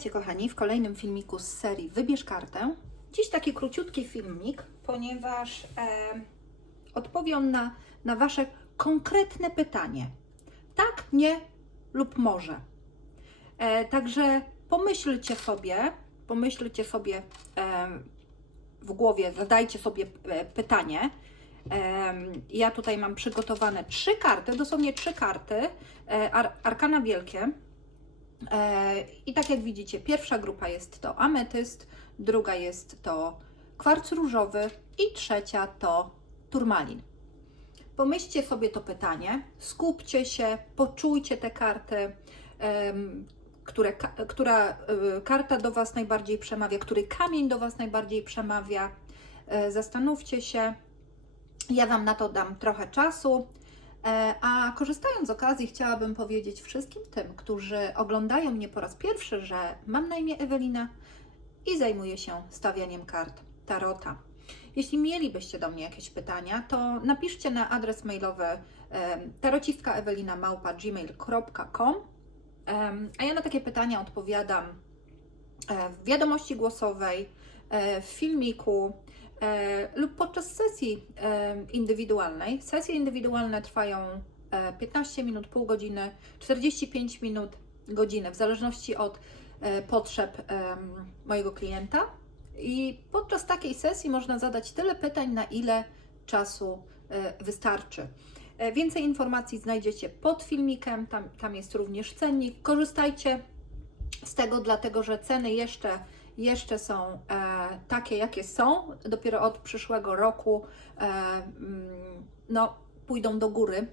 Witajcie kochani w kolejnym filmiku z serii Wybierz kartę. Dziś taki króciutki filmik, ponieważ e, odpowie on na, na Wasze konkretne pytanie. Tak, nie lub może. E, także pomyślcie sobie, pomyślcie sobie e, w głowie, zadajcie sobie e, pytanie. Em, Ja tutaj mam przygotowane trzy karty, dosłownie trzy karty, e, ar, arkana wielkie. E, I tak jak widzicie, pierwsza grupa jest to ametyst, druga jest to kwarc różowy i trzecia to turmalin. Pomyślcie sobie to pytanie, skupcie się, poczujcie te karty, które, która y, karta do Was najbardziej przemawia, który kamień do Was najbardziej przemawia. E, Zastanówcie się. Ja Wam na to dam trochę czasu. E, A korzystając z okazji, chciałabym powiedzieć wszystkim tym, którzy oglądają mnie po raz pierwszy, że mam na imię Ewelina i zajmuję się stawianiem kart Tarota. Jeśli mielibyście do mnie jakieś pytania, to napiszcie na adres mailowy tarociwkaewelina.gmail.com A ja na takie pytania odpowiadam e, w wiadomości głosowej, e, w filmiku, lub podczas sesji e, indywidualnej. Sesje indywidualne trwają e, 15 minut, pół godziny, 45 minut, godzinę, w zależności od e, potrzeb mojego klienta. I podczas takiej sesji można zadać tyle pytań, na ile czasu e, wystarczy. E, Więcej informacji znajdziecie pod filmikiem, tam, tam jest również cennik. Korzystajcie z tego, dlatego że ceny jeszcze, jeszcze są e, takie, jakie są. Dopiero od przyszłego roku e, mm, no, pójdą do góry.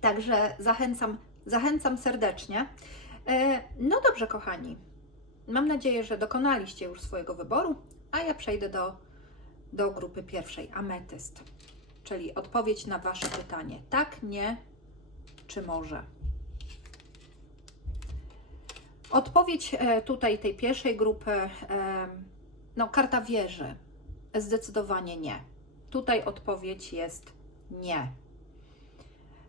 Także zachęcam, zachęcam serdecznie. E, no dobrze, kochani. Mam nadzieję, że dokonaliście już swojego wyboru, a ja przejdę do, do grupy pierwszej, ametyst, czyli odpowiedź na Wasze pytanie. Tak, nie, czy może? Odpowiedź e, tutaj tej pierwszej grupy, no karta wieży, zdecydowanie nie. Tutaj odpowiedź jest nie.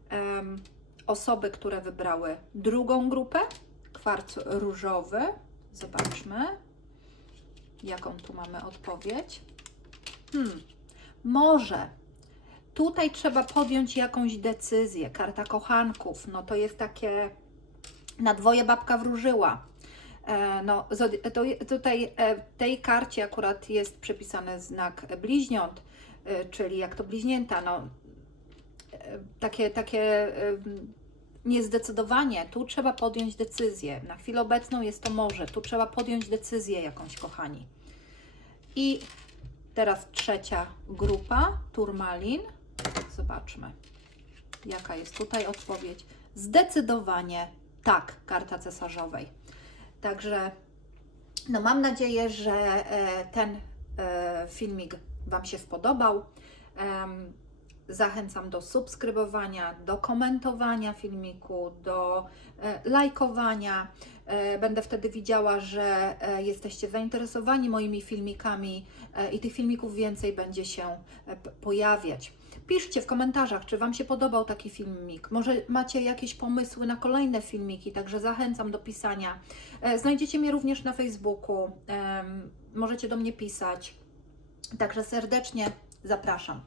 Em, Osoby, które wybrały drugą grupę, kwarc różowy, zobaczmy, jaką tu mamy odpowiedź. Hmm, może tutaj trzeba podjąć jakąś decyzję. Karta kochanków, no to jest takie na dwoje babka wróżyła. E, No, tutaj e, w tej karcie akurat jest przypisany znak bliźniąt, e, czyli jak to bliźnięta, no, takie, takie niezdecydowanie. Tu trzeba podjąć decyzję. Na chwilę obecną jest to może. Tu trzeba podjąć decyzję jakąś, kochani. I teraz trzecia grupa, turmalin. Zobaczmy, jaka jest tutaj odpowiedź. Zdecydowanie tak, karta cesarzowej. Także no mam nadzieję, że e, ten e, filmik Wam się spodobał. Zachęcam do subskrybowania, do komentowania filmiku, do e, lajkowania. E, Będę wtedy widziała, że e, jesteście zainteresowani moimi filmikami i tych filmików więcej będzie się pojawiać. Piszcie w komentarzach, czy Wam się podobał taki filmik. Może macie jakieś pomysły na kolejne filmiki, także zachęcam do pisania. Znajdziecie mnie również na Facebooku. Możecie do mnie pisać. Także serdecznie zapraszam.